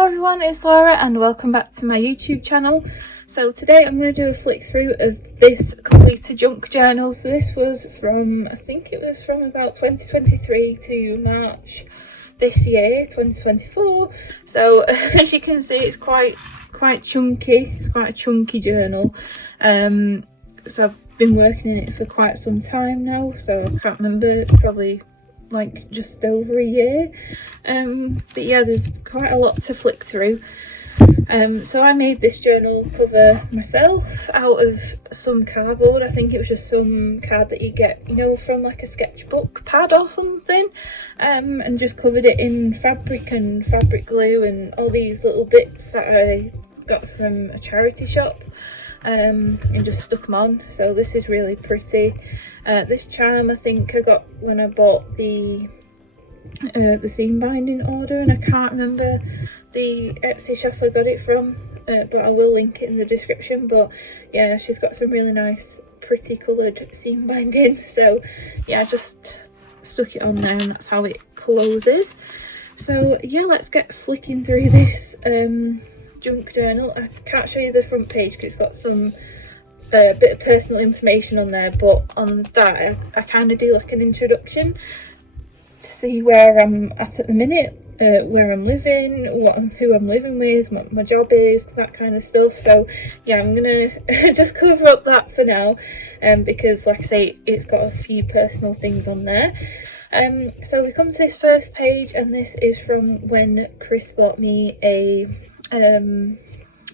Hello everyone, it's Laura and welcome back to my YouTube channel. So today I'm going to do a flick through of this completed junk journal. So this was from, I think it was from about 2023 to March this year, 2024. So as you can see, it's quite chunky. It's quite a chunky journal. So I've been working in it for quite some time now, so I can't remember, probably like just over a year. But yeah, there's quite a lot to flick through. So I made this journal cover myself out of some cardboard. I think it was just some card that you get, you know, from like a sketchbook pad or something, and just covered it in fabric and fabric glue and all these little bits that I got from a charity shop, and just stuck them on. So this is really pretty. This charm I think I got when I bought the seam binding order, and I can't remember the Etsy shop I got it from, but I will link it in the description. But yeah, she's got some really nice pretty coloured seam binding, so yeah, I just stuck it on there and that's how it closes. So yeah, let's get flicking through this junk journal. I can't show you the front page because it's got some bit of personal information on there, but on that I kind of do like an introduction to see where I'm at the minute, where I'm living, who I'm living with, what my job is, that kind of stuff. So yeah, I'm gonna just cover up that for now, because like I say, it's got a few personal things on there. So we come to this first page, and this is from when Chris bought me a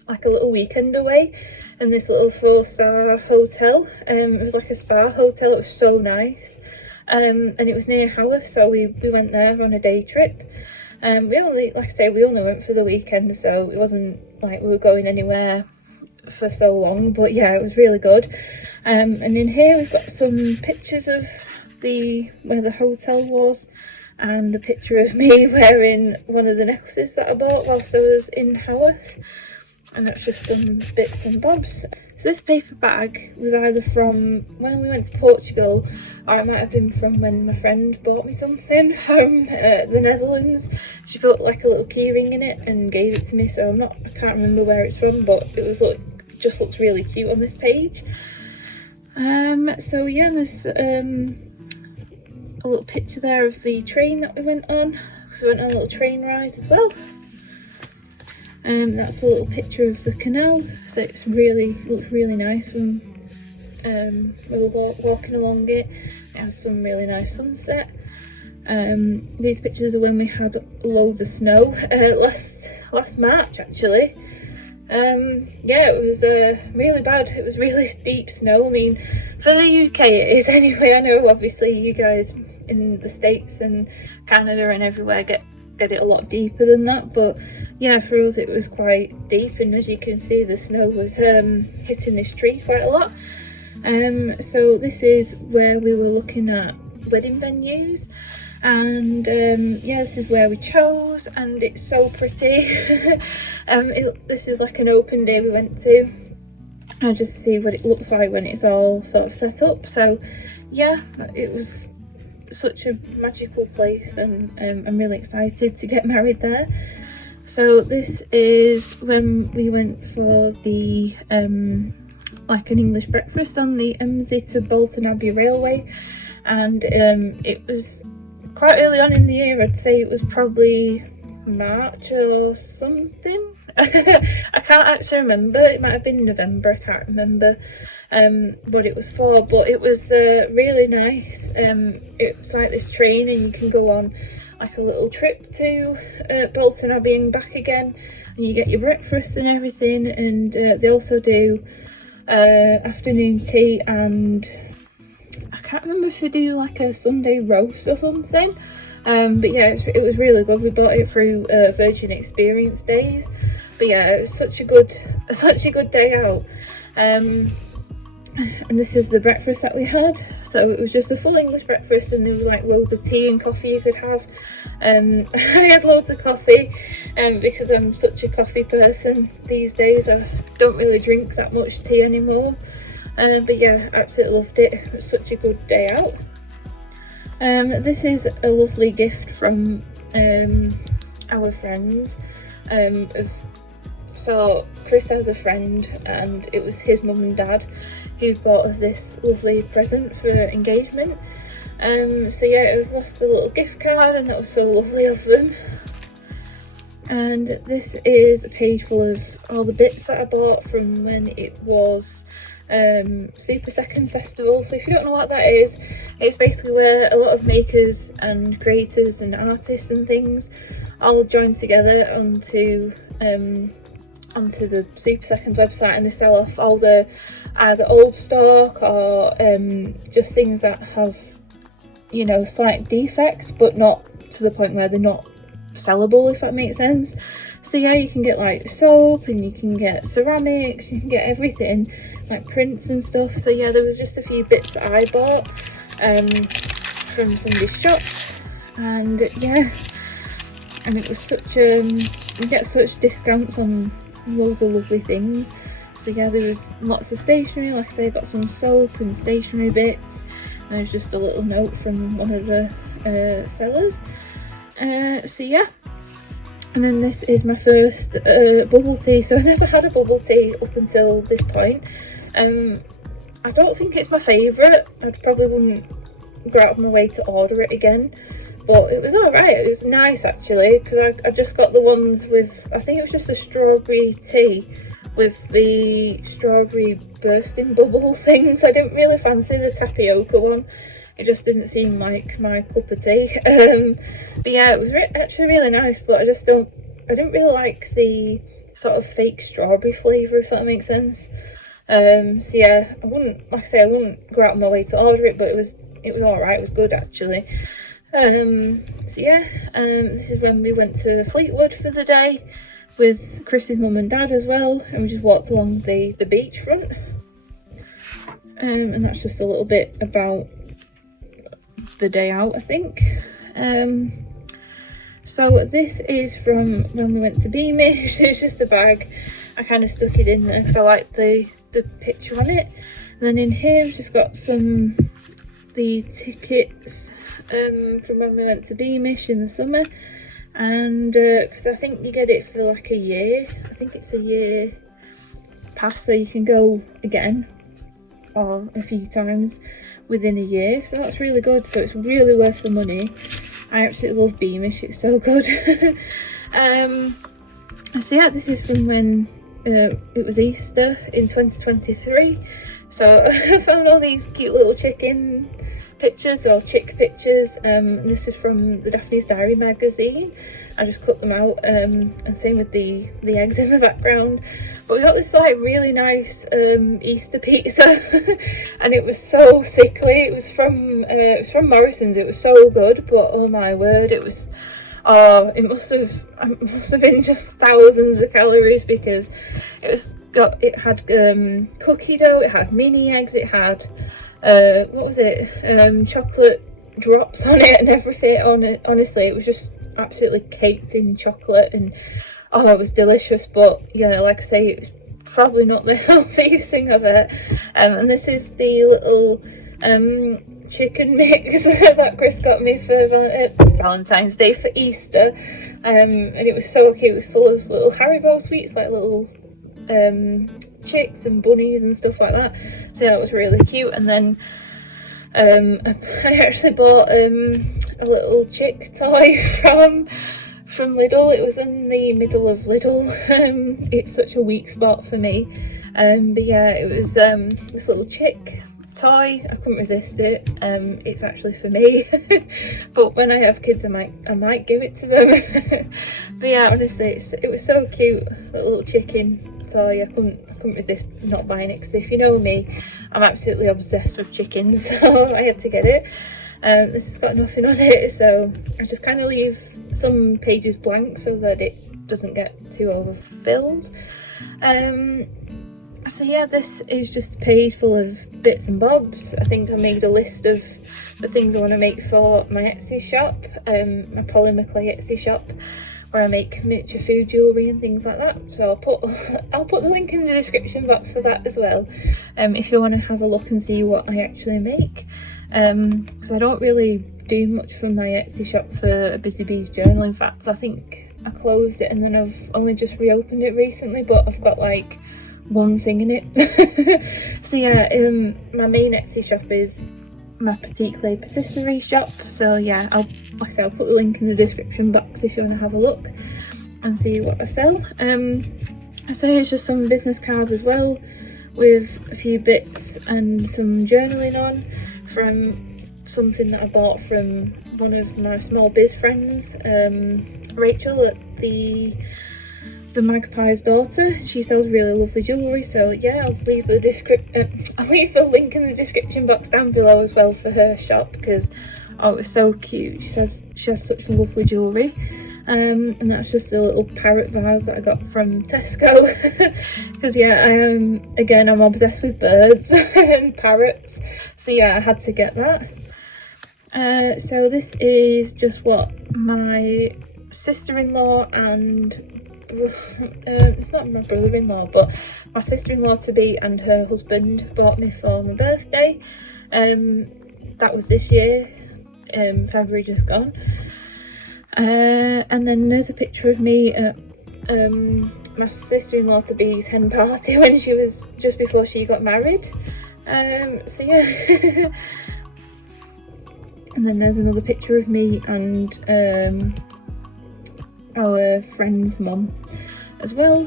like a little weekend away in this little 4-star hotel. It was like a spa hotel. It was so nice, and it was near Haworth, so we went there on a day trip. We only, like I say, we only went for the weekend, so it wasn't like we were going anywhere for so long, but yeah, it was really good. And in here we've got some pictures of where the hotel was, and a picture of me wearing one of the necklaces that I bought whilst I was in Haworth. And that's just some bits and bobs. So this paper bag was either from when we went to Portugal, or it might have been from when my friend bought me something from the Netherlands. She put like a little key ring in it and gave it to me, so I can't remember where it's from, but it was just looks really cute on this page. So yeah, there's a little picture there of the train that we went on, because we went on a little train ride as well. That's a little picture of the canal, so it's looks really nice when we were walking along it. It has some really nice sunset. These pictures are when we had loads of snow, last March actually. Yeah, it was really bad. It was really deep snow. I mean, for the UK it is anyway. I know obviously you guys in the States and Canada and everywhere get it a lot deeper than that, but yeah, for us it was quite deep, and as you can see, the snow was hitting this tree quite a lot. So this is where we were looking at wedding venues, and yeah, this is where we chose, and it's so pretty. This is like an open day we went to. I'll just see what it looks like when it's all sort of set up. So yeah, it was such a magical place, and I'm really excited to get married there. So this is when we went for the like an English breakfast on the Emsey to Bolton Abbey Railway, and it was quite early on in the year. I'd say it was probably March or something. I can't actually remember. It might have been November. I can't remember what it was for, but it was really nice. It's like this train, and you can go on like a little trip to Bolton Abbey and back again, and you get your breakfast and everything, and they also do afternoon tea, and I can't remember if they do like a Sunday roast or something, but yeah, it was really good. We bought it through Virgin Experience days, but yeah, it was such a good day out. And this is the breakfast that we had. So it was just a full English breakfast, and there was like loads of tea and coffee you could have. I had loads of coffee, because I'm such a coffee person these days. I don't really drink that much tea anymore, but yeah, absolutely loved it. It was such a good day out. This is a lovely gift from our friends. So Chris has a friend, and it was his mum and dad who bought us this lovely present for engagement. So yeah, it was just a little gift card, and that was so lovely of them. And this is a page full of all the bits that I bought from when it was Super Seconds Festival. So if you don't know what that is, it's basically where a lot of makers and creators and artists and things all join together onto the Super Seconds website, and they sell off all the either old stock or just things that have, you know, slight defects, but not to the point where they're not sellable, if that makes sense. So yeah, you can get like soap, and you can get ceramics, you can get everything, like prints and stuff. So yeah, there was just a few bits that I bought from somebody's shop, and yeah, and it was such you get such discounts on loads of lovely things. So yeah, there was lots of stationery. Like I say, I got some soap and stationery bits, and there's just a little note from one of the sellers. So yeah, and then this is my first bubble tea. So I never had a bubble tea up until this point. I don't think it's my favourite. I probably wouldn't go out of my way to order it again, but it was alright. It was nice actually, because I just got the ones with, I think it was just a strawberry tea with the strawberry bursting bubble things. I didn't really fancy the tapioca one. It just didn't seem like my cup of tea. But yeah, it was actually really nice, but I didn't really like the sort of fake strawberry flavour, if that makes sense. So yeah, I wouldn't go out of my way to order it, but it was alright, it was good actually. So yeah, this is when we went to Fleetwood for the day with Chris's mum and dad as well, and we just walked along the beachfront. And that's just a little bit about the day out, I think. So this is from when we went to Beamish. It was just a bag. I kind of stuck it in there because I liked the picture on it. And then in here we've just got the tickets from when we went to Beamish in the summer, and because I think you get it for like a year. I think it's a year pass, so you can go again or a few times within a year, so that's really good. So it's really worth the money. I absolutely love Beamish, it's so good. So yeah, this is from when it was Easter in 2023. So I found all these cute little chicken pictures, or chick pictures. This is from the Daphne's Diary magazine. I just cut them out, and same with the eggs in the background. But we got this like really nice Easter pizza, and it was so sickly. It was from Morrison's. It was so good, but oh my word, it was. Oh, it must have been just thousands of calories, because it had cookie dough, it had mini eggs, it had what was it, chocolate drops on it and everything on it. Honestly, it was just absolutely caked in chocolate, and oh, it was delicious. But yeah, like I say, it was probably not the healthiest thing I've had. And this is the little chicken mix that Chris got me for Valentine's Day for Easter, and it was so cute. It was full of little Haribo sweets, like little chicks and bunnies and stuff like that. So yeah, it was really cute. And then I actually bought a little chick toy from Lidl. It was in the middle of Lidl. It's such a weak spot for me. But yeah, it was this little chick toy. I couldn't resist it. It's actually for me. But when I have kids, I might give it to them. But yeah, honestly, it was so cute. A little chicken toy. I couldn't resist not buying it, because if you know me, I'm absolutely obsessed with chickens, so I had to get it. This has got nothing on it, so I just kind of leave some pages blank so that it doesn't get too overfilled. So yeah, this is just a page full of bits and bobs. I think I made a list of the things I want to make for my Etsy shop, my polymer clay Etsy shop, where I make miniature food jewellery and things like that. So I'll put the link in the description box for that as well, if you want to have a look and see what I actually make. Because I don't really do much from my Etsy shop for a Busy Bees journal. In fact, I think I closed it and then I've only just reopened it recently, but I've got like one thing in it. So yeah, my main Etsy shop is my petite clay patisserie shop. So yeah, like I said, I'll put the link in the description box if you want to have a look and see what I sell. So here's just some business cards as well, with a few bits and some journaling on from something that I bought from one of my small biz friends, Rachel at the Magpie's Daughter. She sells really lovely jewellery, so yeah, I'll leave the link in the description box down below as well for her shop, because oh, it was so cute. She has such lovely jewellery. And that's just a little parrot vase that I got from Tesco, because yeah, again, I'm obsessed with birds and parrots, so yeah, I had to get that. So this is just what my sister-in-law and it's not my brother-in-law, but my sister-in-law to be and her husband bought me for my birthday. That was this year, February just gone. And then there's a picture of me at my sister-in-law to be's hen party when she was just before she got married. So yeah. And then there's another picture of me and our friend's mum as well.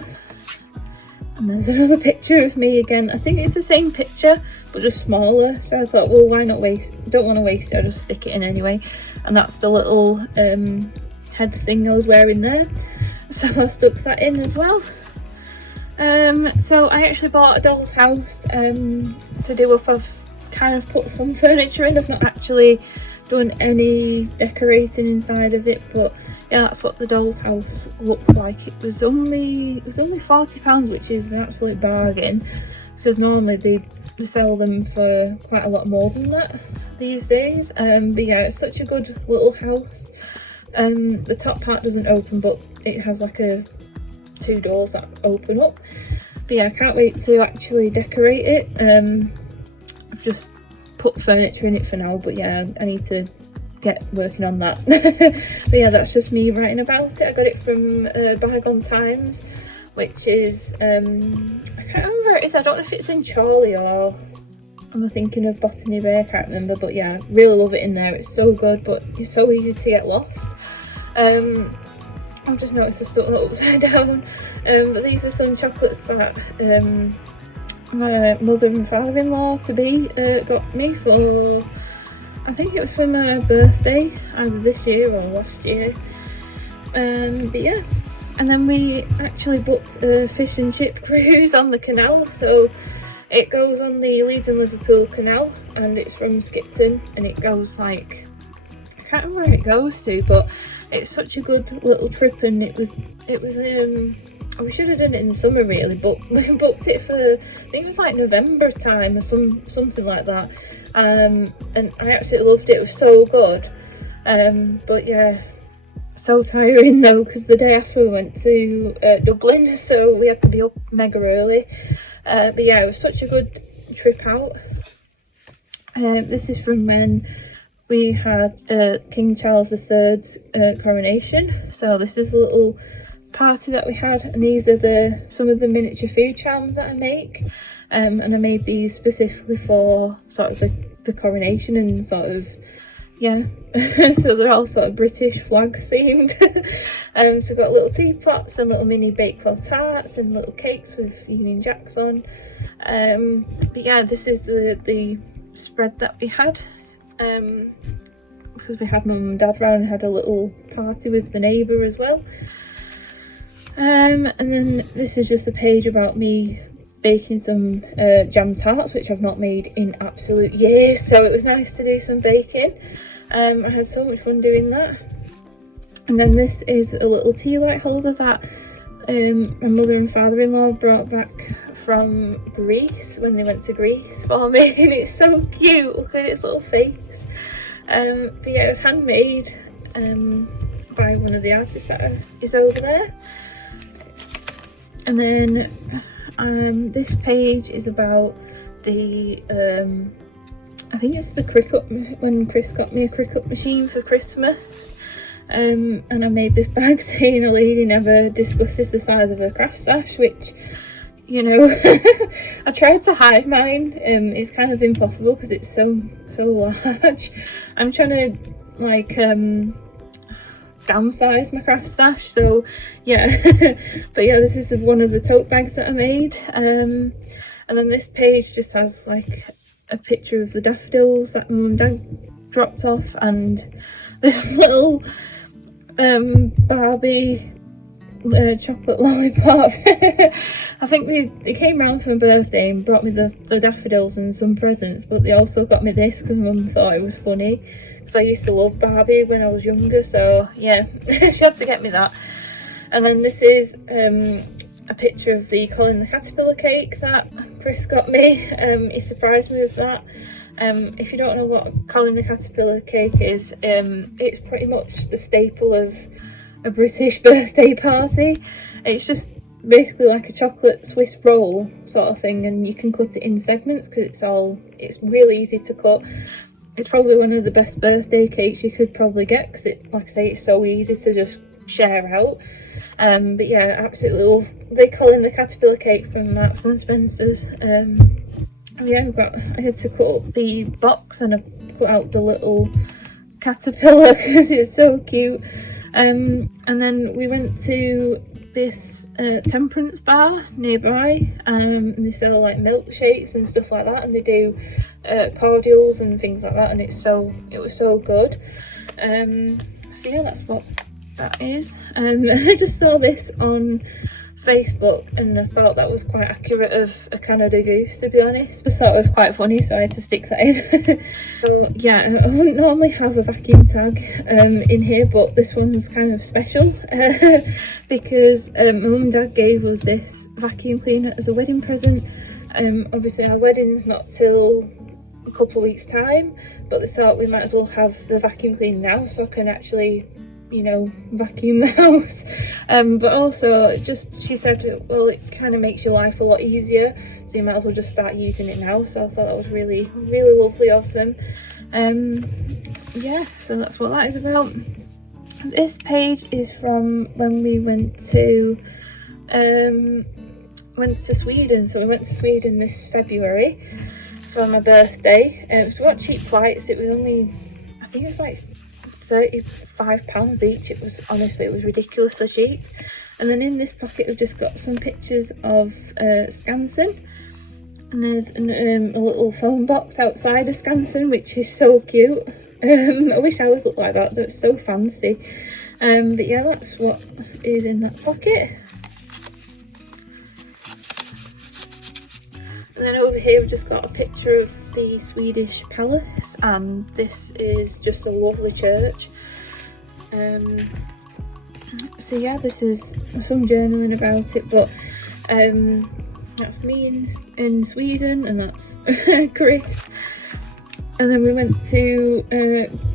And there's another picture of me again. I think it's the same picture but just smaller, so I thought, well, why not waste, don't want to waste it, I'll just stick it in anyway. And that's the little head thing I was wearing there, so I stuck that in as well. So I actually bought a doll's house to do up. I've kind of put some furniture in. I've not actually done any decorating inside of it, but yeah, that's what the doll's house looks like. It was only £40, which is an absolute bargain, because normally they sell them for quite a lot more than that these days. But yeah, it's such a good little house. The top part doesn't open, but it has like two doors that open up. But yeah, I can't wait to actually decorate it. I've just put furniture in it for now, but yeah, I need to get working on that. But yeah, that's just me writing about it. I got it from Bygone Times, which is I can't remember where it is. I don't know if it's in Chorley or I'm thinking of Botany Bay, I can't remember, but yeah, really love it in there. It's so good, but it's so easy to get lost. I've just noticed I stuck that upside down. But these are some chocolates that my mother and father-in-law to be got me for, I think it was for my birthday, either this year or last year. But yeah, and then we actually booked a fish and chip cruise on the canal. So it goes on the Leeds and Liverpool canal, and it's from Skipton, and it goes like, I can't remember where it goes to, but it's such a good little trip. And it was we should have done it in the summer really, but we booked it for, I think it was like November time or something like that. And I absolutely loved it. It was so good. But yeah, so tiring though, because the day after we went to Dublin, so we had to be up mega early. But yeah, it was such a good trip out. This is from when we had King Charles III's coronation. So this is a little party that we had, and these are some of the miniature food charms that I make. And I made these specifically for sort of the coronation and sort of, yeah. So they're all sort of British flag themed. So I've got little teapots and little mini Bakewell tarts and little cakes with Union Jacks on. But yeah, this is the spread that we had, because we had mum and dad round and had a little party with the neighbour as well. And then this is just a page about me baking some jam tarts, which I've not made in absolute years, so it was nice to do some baking. I had so much fun doing that. And then this is a little tea light holder that my mother and father-in-law brought back from Greece when they went to Greece for me, and it's so cute. Look at its little face. But yeah, it was handmade by one of the artists that is over there. And then this page is about the I think it's the cricket, when Chris got me a cricket machine for Christmas. and I made this bag saying a lady never discusses the size of her craft stash, which, you know, I tried to hide mine. It's kind of impossible because it's so large. I'm trying to like downsize my craft stash, so yeah. But yeah, this is one of the tote bags that I made, and then this page just has like a picture of the daffodils that mum and dad dropped off, and this little Barbie chocolate lollipop. I think they came round for my birthday and brought me the daffodils and some presents, but they also got me this because mum thought it was funny, because I used to love Barbie when I was younger, so yeah. She had to get me that. And then this is a picture of the Colin the Caterpillar cake that Chris got me. He surprised me with that. If you don't know what Colin the Caterpillar cake is, it's pretty much the staple of a British birthday party. It's just basically like a chocolate Swiss roll sort of thing, and you can cut it in segments because it's really easy to cut. It's probably one of the best birthday cakes you could probably get because it, like I say, it's so easy to just share out. But yeah, I absolutely love the Colin the Caterpillar cake from Marks and Spencer's. Yeah, I had to cut up the box and I cut out the little caterpillar because it's so cute. And then we went to this temperance bar nearby, and they sell like milkshakes and stuff like that, and they do cordials and things like that, and it was so good. So yeah, that's what that is. I just saw this on Facebook and I thought that was quite accurate of a Canada Goose, to be honest. I thought it was quite funny, so I had to stick that in. So yeah, I wouldn't normally have a vacuum tag in here, but this one's kind of special because my mum and dad gave us this vacuum cleaner as a wedding present. Obviously our wedding's not till a couple of weeks time, but they thought we might as well have the vacuum cleaner now so I can actually, you know, vacuum the house. But also just, she said, well, it kind of makes your life a lot easier, so you might as well just start using it now. So I thought that was really lovely of them. Yeah, so that's what that is about. This page is from when we went to Sweden. So we went to Sweden this February for my birthday. So we got cheap flights. It was only, I think it was like £35 each. It was ridiculously cheap. And then in this pocket we've just got some pictures of Skansen, and there's a little phone box outside the Skansen, which is so cute. I wish I was looked like that. That's so fancy. But yeah, that's what is in that pocket. And then over here we've just got a picture of the Swedish palace, and this is just a lovely church. So yeah, this is some journaling about it, but that's me in Sweden, and that's Chris. And then we went to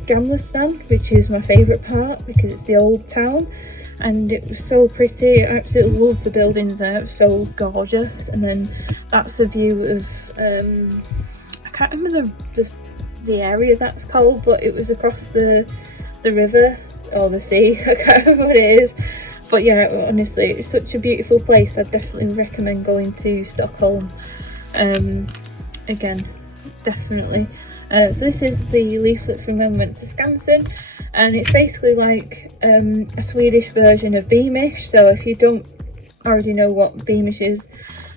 Gamlestan, which is my favourite part because it's the old town, and it was so pretty. I absolutely love the buildings there. It was so gorgeous. And then that's a view of I can't remember the area that's called, but it was across the river or the sea. I can't remember what it is, but yeah, honestly, it's such a beautiful place. I'd definitely recommend going to Stockholm again, definitely. So this is the leaflet from when we went to Skansen, and it's basically like a Swedish version of Beamish. So if you don't already know what Beamish is,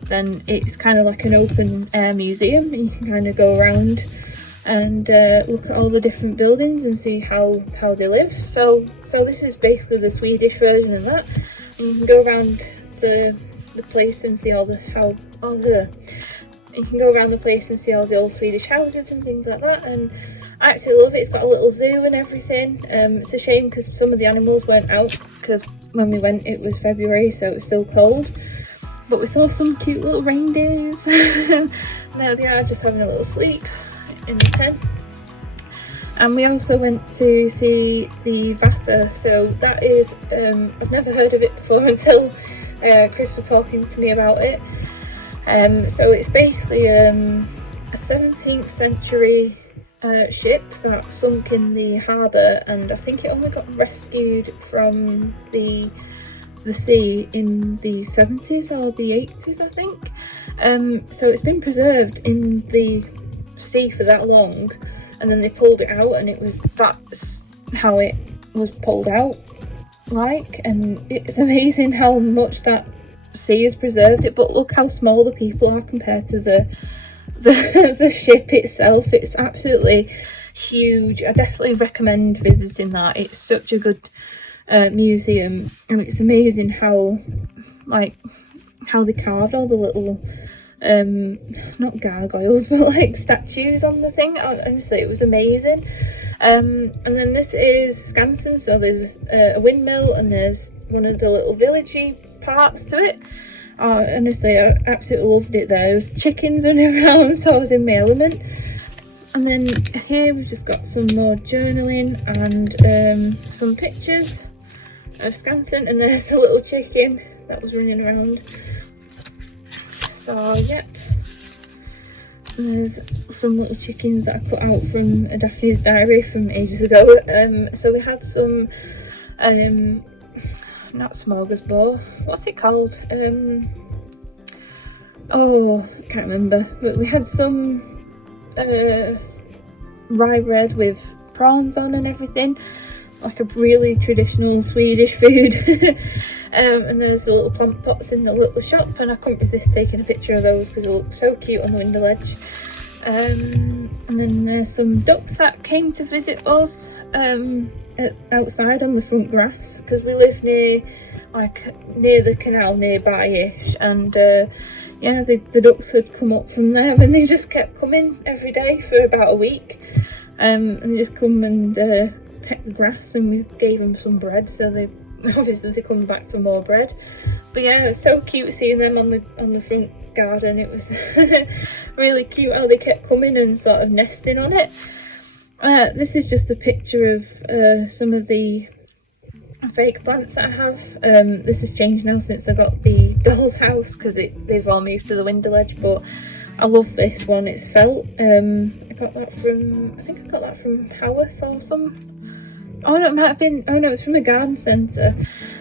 then it's kind of like an open air museum, and you can kind of go around and look at all the different buildings and see how they live. So this is basically the Swedish version of that, and you can go around the place and see all the old Swedish houses and things like that. And I actually love it. It's got a little zoo and everything. It's a shame because some of the animals weren't out because when we went it was February, so it was still cold. But we saw some cute little reindeers. Now they are just having a little sleep in the tent. And we also went to see the Vasa. So that is, I've never heard of it before until Chris was talking to me about it. So it's basically a 17th century ship that sunk in the harbour, and I think it only got rescued from the sea in the 70s or the 80s, I think. So it's been preserved in the sea for that long, and then they pulled it out, and that's how it was pulled out like. And it's amazing how much that sea has preserved it, but look how small the people are compared to the ship itself. It's absolutely huge. I definitely recommend visiting that. It's such a good museum, and it's amazing how they carved all the little not gargoyles, but like statues on the thing. Honestly, it was amazing. And then this is Skansen, so there's a windmill, and there's one of the little villagey parts to it. Honestly, I absolutely loved it there. There was chickens running around, so I was in my element. And then here we've just got some more journaling and some pictures of Skansen, and there's a little chicken that was running around. So yeah, there's some little chickens that I put out from a Daphne's diary from ages ago. So we had some not smorgasbord, what's it called? Oh, I can't remember, but we had some rye bread with prawns on and everything, like a really traditional Swedish food. And there's the little plant pots in the little shop, and I couldn't resist taking a picture of those because they look so cute on the window ledge. And then there's some ducks that came to visit us outside on the front grass, because we live near the canal nearby-ish, and yeah, the ducks had come up from there, and they just kept coming every day for about a week, and they just come and peck the grass, and we gave them some bread, so they obviously come back for more bread. But yeah, it was so cute seeing them on the front garden. It was really cute how they kept coming and sort of nesting on it. This is just a picture of some of the fake plants that I have. This has changed now since I got the doll's house, because they've all moved to the window ledge, but I love this one. It's felt. I got that from, I think I got that from Haworth or some. Oh no, it might have been, oh no, it's from a garden centre.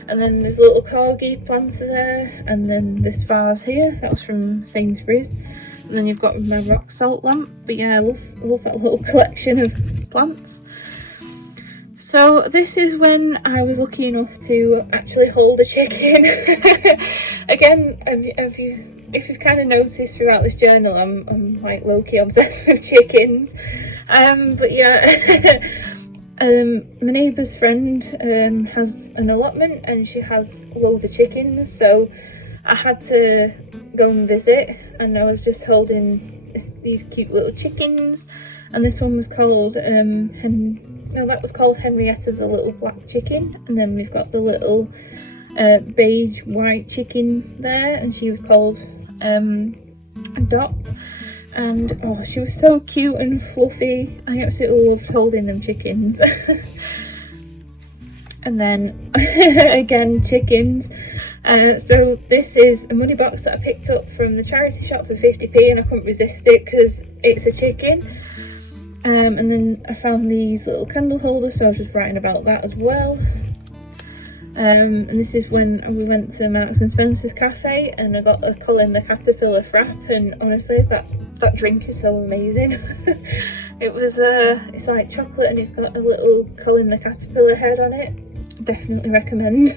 And then there's a little corgi planter there, and then this vase here, that was from Sainsbury's. And then you've got my rock salt lamp. But yeah, I love that little collection of plants. So this is when I was lucky enough to actually hold a chicken. Again, if you've kind of noticed throughout this journal, I'm like low-key obsessed with chickens. But yeah. My neighbour's friend has an allotment, and she has loads of chickens, so I had to go and visit, and I was just holding these cute little chickens. And this one was called that was called Henrietta, the little black chicken. And then we've got the little beige white chicken there, and she was called Dot. And oh, she was so cute and fluffy. I absolutely loved holding them chickens. And then again, chickens. So this is a money box that I picked up from the charity shop for 50p, and I couldn't resist it because it's a chicken. And then I found these little candle holders, so I was just writing about that as well. And this is when we went to Marks and Spencer's cafe, and I got a Colin the Caterpillar frap, and honestly that drink is so amazing. It was it's like chocolate, and it's got a little Colin the Caterpillar head on it. Definitely recommend.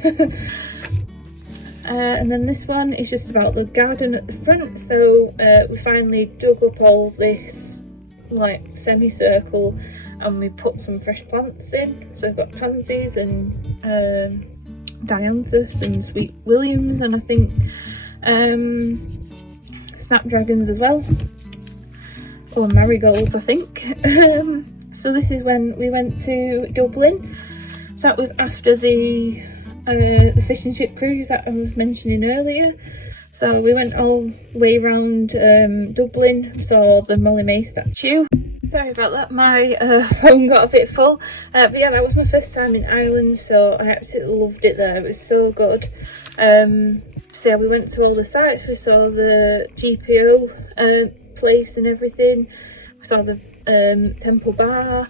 And then this one is just about the garden at the front. So we finally dug up all this like semicircle, and we put some fresh plants in. So I've got pansies and dianthus and sweet williams, and I think snapdragons as well, or marigolds I think. So this is when we went to Dublin. So that was after the fish and chip cruise that I was mentioning earlier. So we went all the way around Dublin, saw the Molly May statue. Sorry about that, my phone got a bit full. But yeah, that was my first time in Ireland, so I absolutely loved it there. It was so good. So yeah, we went to all the sites. We saw the GPO place and everything. We saw the Temple Bar,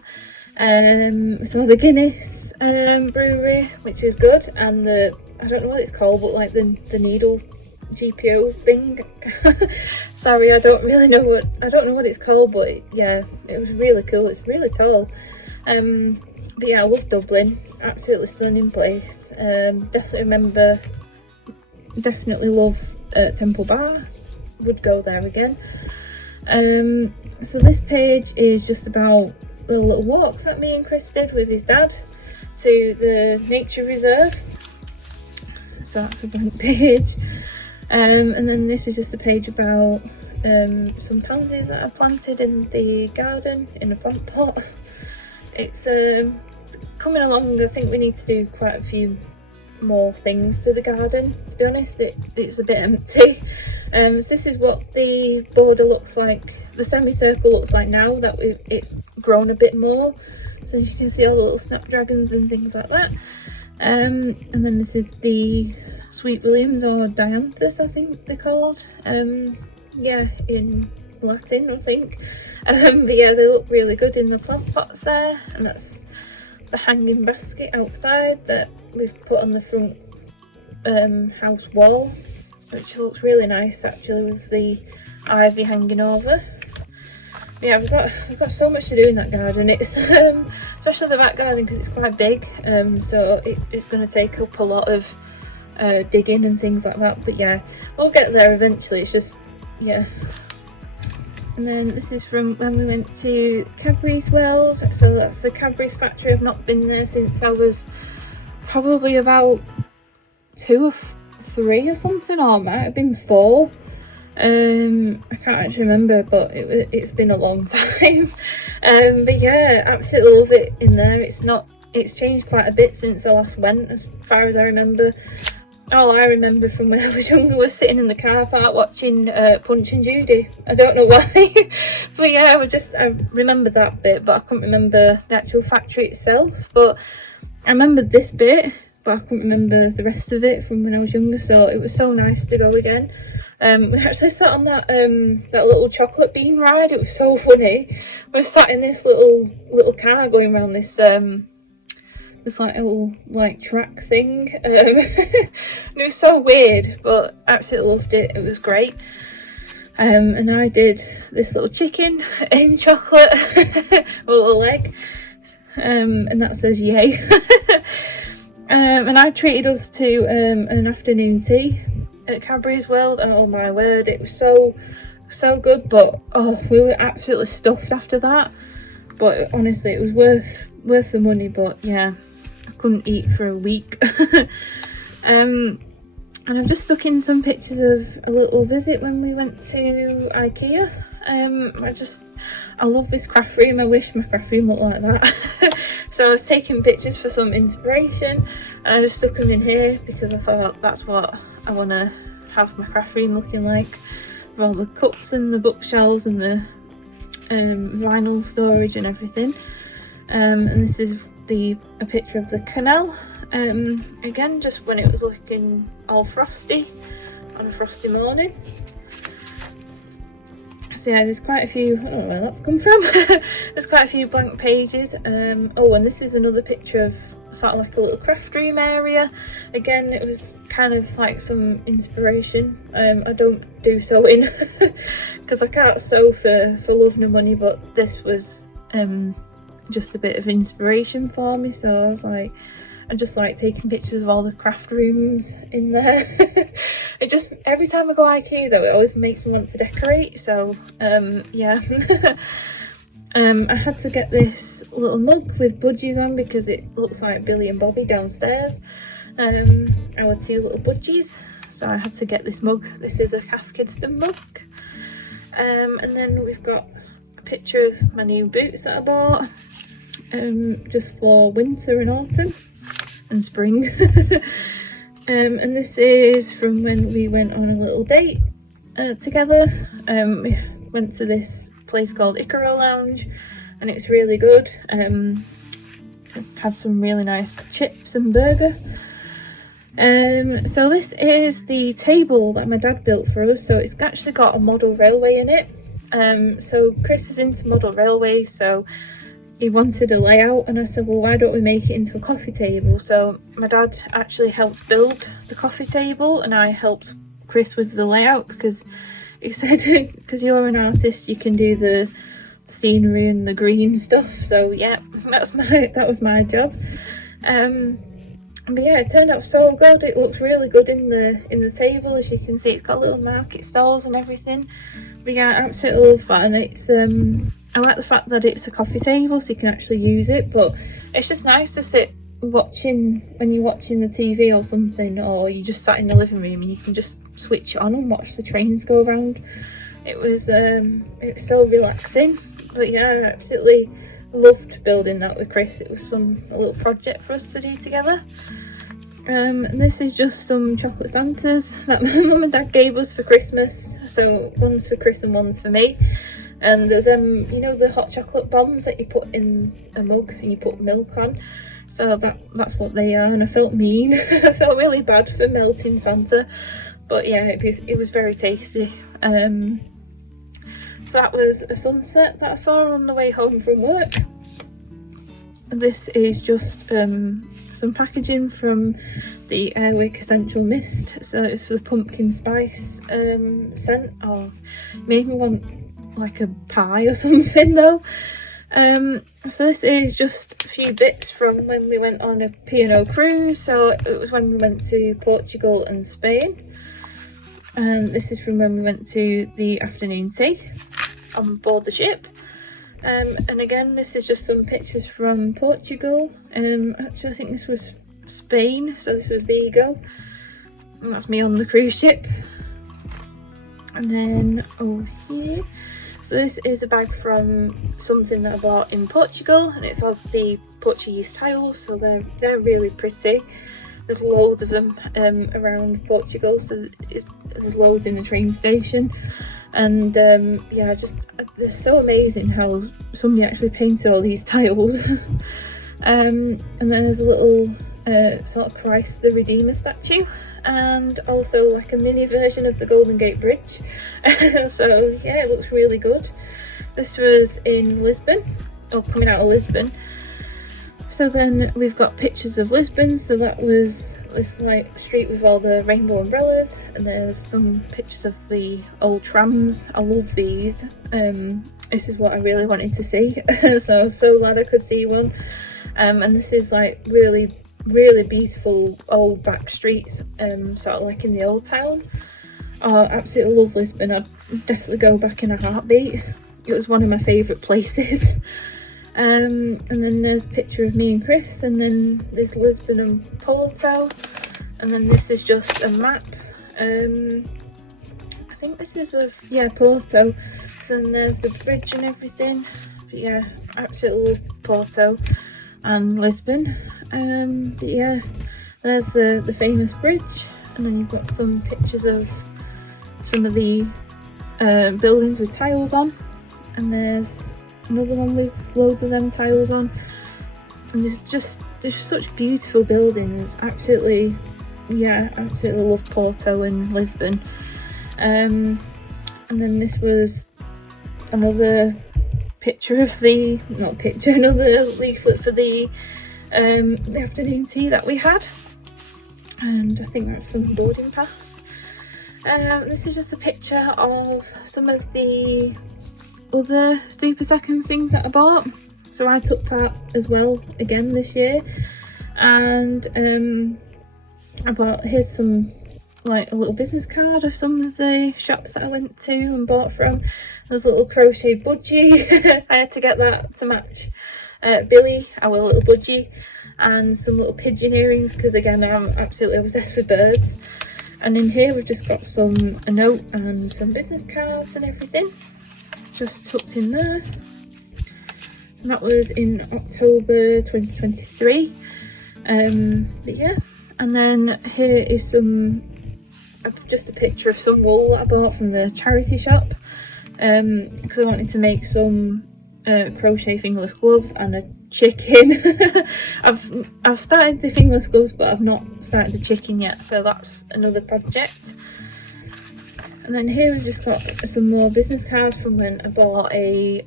some of the Guinness brewery, which is good, and the, I don't know what it's called, but like the needle GPO thing. Sorry, I don't know what it's called, but yeah, it was really cool. It's really tall. But yeah, I love Dublin. Absolutely stunning place. Definitely love Temple Bar. Would go there again. So this page is just about the little walk that me and Chris did with his dad to the nature reserve. So that's a blank page. And then this is just a page about some pansies that I planted in the garden in a plant pot. It's coming along. I think we need to do quite a few more things to the garden, to be honest. It's a bit empty. So this is what the border looks like, the semicircle looks like now that it's grown a bit more. So you can see all the little snapdragons and things like that. And then this is the Sweet Williams, or Dianthus I think they're called. Yeah, in Latin I think. But yeah, they look really good in the plant pots there. And that's the hanging basket outside that we've put on the front house wall, which looks really nice actually, with the ivy hanging over. Yeah, we've got so much to do in that garden. It's especially the back garden, because it's quite big, so it's going to take up a lot of digging and things like that. But yeah, we'll get there eventually. It's just, yeah. And then this is from when we went to Cadbury's World. So that's the Cadbury's factory. I've not been there since I was probably about 2 or 3 or something, or it might have been 4. I can't actually remember, but it's been a long time. But yeah, absolutely love it in there. It's changed quite a bit since I last went, as far as I remember. All I remember from when I was younger was sitting in the car park watching Punch and Judy. I don't know why. But yeah, I remember that bit, but I couldn't remember the actual factory itself. But I remembered this bit, but I couldn't remember the rest of it from when I was younger. So it was so nice to go again. We actually sat on that little chocolate bean ride. It was so funny. We sat in this little car going around this like a little track thing. It was so weird, but absolutely loved it. It was great. And I did this little chicken in chocolate, a little egg, and that says yay. And I treated us to an afternoon tea at Cadbury's World. Oh my word, it was so good. But oh, we were absolutely stuffed after that. But honestly, it was worth the money. But yeah, I couldn't eat for a week. And I've just stuck in some pictures of a little visit when we went to IKEA. I love this craft room. I wish my craft room looked like that. So I was taking pictures for some inspiration, and I just stuck them in here because I thought that's what I want to have my craft room looking like, with all the cups and the bookshelves and the vinyl storage and everything. And this is a picture of the canal. Again, just when it was looking all frosty on a frosty morning. So yeah, there's quite a few, I don't know where that's come from. There's quite a few blank pages. Oh, and this is another picture of sort of like a little craft room area. Again, it was kind of like some inspiration. I don't do sewing because I can't sew for love nor money, but this was just a bit of inspiration for me. So I was like, I just like taking pictures of all the craft rooms in there. It just, every time I go IKEA though, it always makes me want to decorate. So yeah. I had to get this little mug with budgies on because it looks like Billy and Bobby downstairs. Our 2 little budgies. So I had to get this mug. This is a Cath Kidston mug. And then we've got a picture of my new boots that I bought. Just for winter and autumn and spring. And this is from when we went on a little date together. We went to this place called Icaro Lounge, and it's really good. Had some really nice chips and burger. So this is the table that my dad built for us. So it's actually got a model railway in it. So Chris is into model railway, so he wanted a layout, and I said, well, why don't we make it into a coffee table? So my dad actually helped build the coffee table, and I helped Chris with the layout, because he said, because you're an artist, you can do the scenery and the green stuff. So yeah, that was my job. But yeah, it turned out so good. It looks really good in the table. As you can see, it's got little market stalls and everything. But yeah, I absolutely love that, and it's I like the fact that it's a coffee table, so you can actually use it. But it's just nice to sit watching when you're watching the TV or something, or you just sat in the living room and you can just switch it on and watch the trains go around. It was so relaxing. But yeah, I absolutely loved building that with Chris. It was a little project for us to do together. And this is just some chocolate Santas that my mum and dad gave us for Christmas. So one's for Chris and one's for me. And them, you know, the hot chocolate bombs that you put in a mug and you put milk on. So that's what they are. And I felt mean. I felt really bad for melting Santa. But yeah, it was very tasty. So that was a sunset that I saw on the way home from work. This is just some packaging from the Airwick Essential Mist. So it's for the pumpkin spice scent. Oh, made me want like a pie or something though. So this is just a few bits from when we went on a P&O cruise. So it was when we went to Portugal and Spain. And this is from when we went to the afternoon tea on board the ship. And again, this is just some pictures from Portugal. Actually I think this was Spain, so this was Vigo, and that's me on the cruise ship. And then over here, so this is a bag from something that I bought in Portugal, and it's of the Portuguese tiles, so they're really pretty. There's loads of them around Portugal, so there's loads in the train station. And yeah, they're so amazing how somebody actually painted all these tiles. And then there's a little sort of Christ the Redeemer statue, and also like a mini version of the Golden Gate Bridge. So yeah, it looks really good. This was in Lisbon, or coming out of Lisbon. So then we've got pictures of Lisbon, so that was this like street with all the rainbow umbrellas, and there's some pictures of the old trams. I love these. This is what I really wanted to see. So I was so glad I could see one. And this is like really beautiful old back streets, sort of like in the old town. Oh, I absolutely love Lisbon. I'd definitely go back in a heartbeat. It was one of my favourite places. And then there's a picture of me and Chris, and then this Lisbon and Porto, and then this is just a map. I think this is Porto. So then there's the bridge and everything. But yeah, absolutely love Porto and Lisbon. But yeah, there's the famous bridge, and then you've got some pictures of some of the buildings with tiles on, and there's another one with loads of them tiles on, and there's such beautiful buildings. Absolutely love Porto and Lisbon. And then this was another picture of another leaflet for the afternoon tea that we had, and I think that's some boarding pass. This is just a picture of some of the other Super Seconds things that I bought. So I took part as well again this year, and I bought, here's some like a little business card of some of the shops that I went to and bought from. There's a little crocheted budgie. I had to get that to match Billy, our little budgie, and some little pigeon earrings, because again I'm absolutely obsessed with birds. And in here we've just got a note and some business cards and everything just tucked in there. And that was in October 2023. But yeah, and then here is just a picture of some wool that I bought from the charity shop, because I wanted to make some crochet fingerless gloves and a chicken. I've started the fingerless gloves, but I've not started the chicken yet, so that's another project. And then here we've just got some more business cards from when I bought a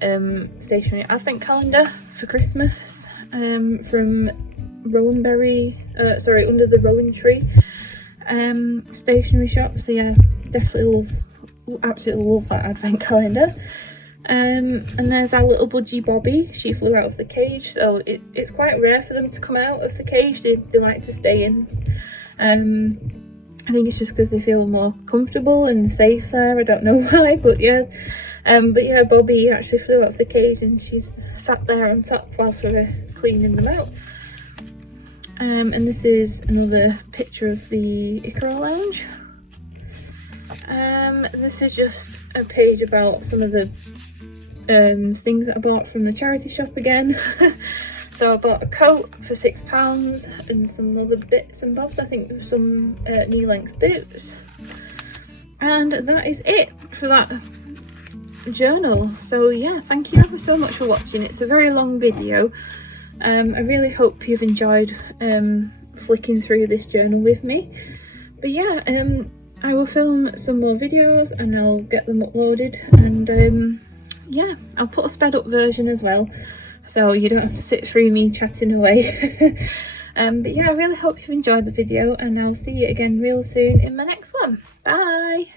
stationery advent calendar for Christmas from Under the Rowan Tree stationery shop. So yeah, absolutely love that advent calendar. And there's our little budgie Bobby. She flew out of the cage, so it's quite rare for them to come out of the cage. They like to stay in. I think it's just because they feel more comfortable and safe there. I don't know why, but yeah. Bobby actually flew out of the cage and she's sat there on top whilst we were cleaning them out. And this is another picture of the Icaro Lounge. This is just a page about some of the things that I bought from the charity shop again. So I bought a coat for £6 and some other bits and bobs. I think there's some knee-length boots. And that is it for that journal. So yeah, thank you ever so much for watching. It's a very long video. I really hope you've enjoyed flicking through this journal with me. But yeah, I will film some more videos and I'll get them uploaded. And yeah, I'll put a sped up version as well, so you don't have to sit through me chatting away. But yeah, I really hope you've enjoyed the video and I'll see you again real soon in my next one. Bye!